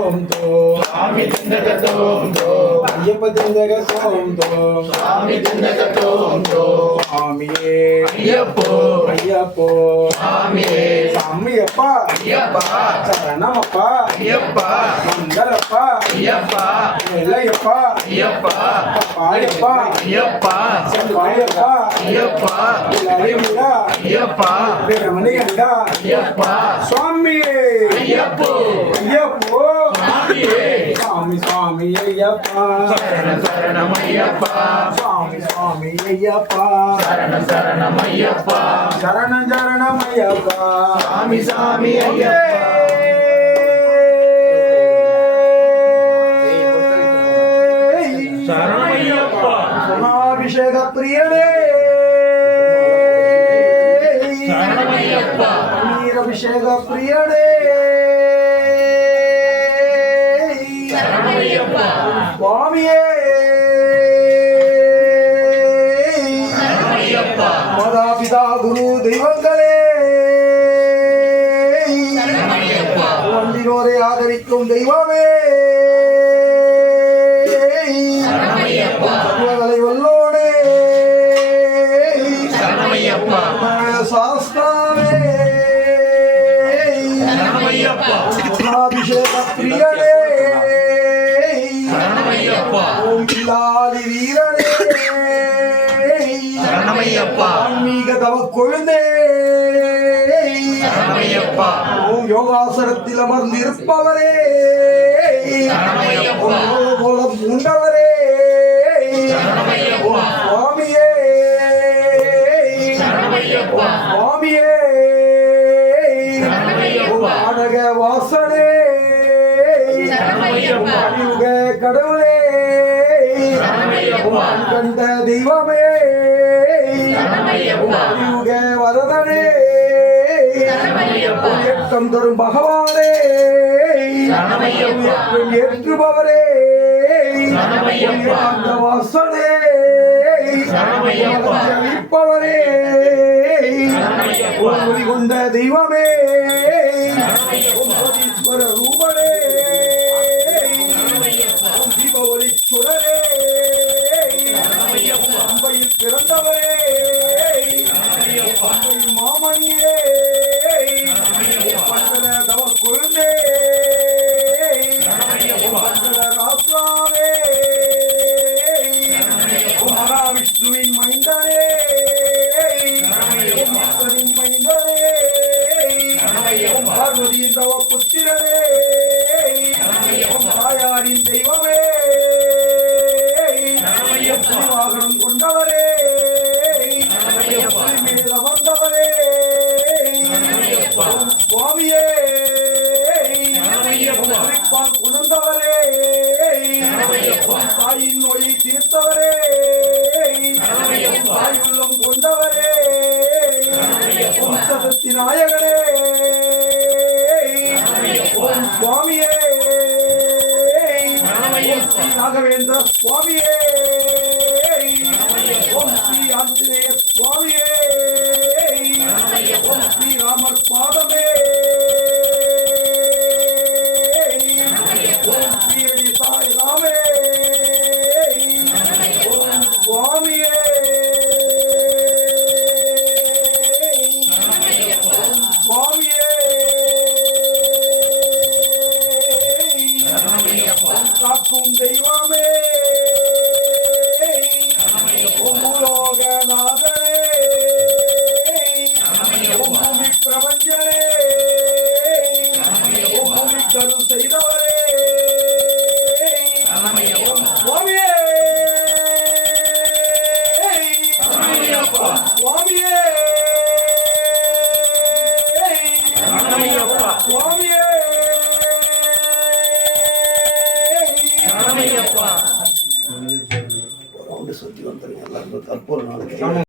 தோம் தோம் சுவாமி திந்தக தோம் தோம் ஐயப்ப திந்தக தோம் தோம் சுவாமி திந்தக தோம் தோம் சுவாமியே ஐயப்போ ஐயப்போ சுவாமியே சாமியப்பா ஐயப்பா சரணமப்பா ஐயப்பா மங்களப்பா ஐயப்பா எல்லையப்பா ஐயப்பா பாயப்பா ஐயப்பா செல்வாயப்பா ஐயப்பா லலிதா ஐயப்பா பிரமணிகண்டா ஐயப்பா சுவாமியே ஐயப்போ ஐயப்போ சுவாமியே சுவாமி சுவாமி ஐயப்பா சரணம் சரணம் ஐயப்பா சுவாமி சுவாமி ஐயப்பா சரணம் சரணம் ஐயப்பா சரணம் சரணம் ஐயப்பா சாமி சாமி ஐயப்பா சரணம் ஐயப்பா சோமாபிஷேக பிரியனே சரணம் ஐயப்பா நீரபிஷேக பிரியனே சரணம் ஐயப்பா சுவாமியே சரணம் ஐயப்பா மாதாபிதா குரு தெய்வங்களே சரணம் ஐயப்பா வந்தினோரை ஆதரிக்கும் தெய்வமே சரணம் ஐயப்பா சர்வதலை வல்லோனே சரணம் ஐயப்பா சாஸ்தாவே சரணம் ஐயப்பா அபிஷேக பிரியனே சரணம் ஐயப்பா ஓம் பில்லாதி வீரனே சரணம் ஐயப்பா ஆன்மீக தவ கொழுந்தே சரணம் ஐயப்பா ஓம் யோகாசனத்தில் அமர்ந்திருப்பவரே சரணம் ஐயப்பா போலம் உண்டவரே சரணம் ஐயப்பா சுவாமியே சரணம் ஐயப்பா சுவாமியே சரணம் ஐயப்பா நாடக வாசனே சரணம் ஐயப்பா கலியுக கடவுளே சரணம் ஐயப்பா கண்ட தெய்வமே சரணம் ஐயப்பா கலியுக வரதனே சரணம் ஐயப்பா ஏற்றம் தரும் பகவானே சரணம் ஐயப்பா ஏற்றுபவரே சரணம் ஐயப்பா அந்த வாசனே சரணம் ஐயப்பா ஜபிப்பவரே சரணம் ஐயப்பா ஒளி கொண்ட தெய்வமே சரணம் ஐயப்பா ஈஸ்வர ரூபனே சரணம் ஐயப்பா தீப ஒளி சுடரே சரணம் ஐயப்பா அம்பையில் பிறந்தவரே சரணம் ஐயப்பா அம்பையில் மாமணியே பந்தல தவ கொழுந்தே சரணம் ஐயப்பா பந்தல ராசாவே மகாவிஷ்ணுவின் மைந்தனே ஈஸ்வரின் மைந்தனே பார்வதியின் தவ புத்திரனே தாயாரின் தெய்வமே வாகனம் கொண்டவரே மேல் அமர்ந்தவரே சுவாமியே குறிப்பால் உணர்ந்தவரே தாயின் நோயை தீர்த்தவரே தாய் உள்ளம் கொண்டவரே வம்சத்தின் நாயகனே ஓம் சுவாமியே ஸ்ரீ ராகவேந்திர சுவாமியே ஓம் ஸ்ரீ ஆஞ்சநேய சுவாமியே ஓம் ஸ்ரீ ராமர் பாதமே ஓம் ஸ்ரீ ஹரி சாய் ராமே ஓம் சுவாமியே ஓம் சுவாமியே காக்கும் தெய்வமே ஓம் பூலோகநாதனே ஓம் பூமி பிரபஞ்சனே ஓம் பூமி கரு செய்தவரே ஓம் சுவாமியே சுவாமியே சுவாமியே சுத்தி வந்துருங்க எல்லாருக்கும் கற்பூர நாளைக்கு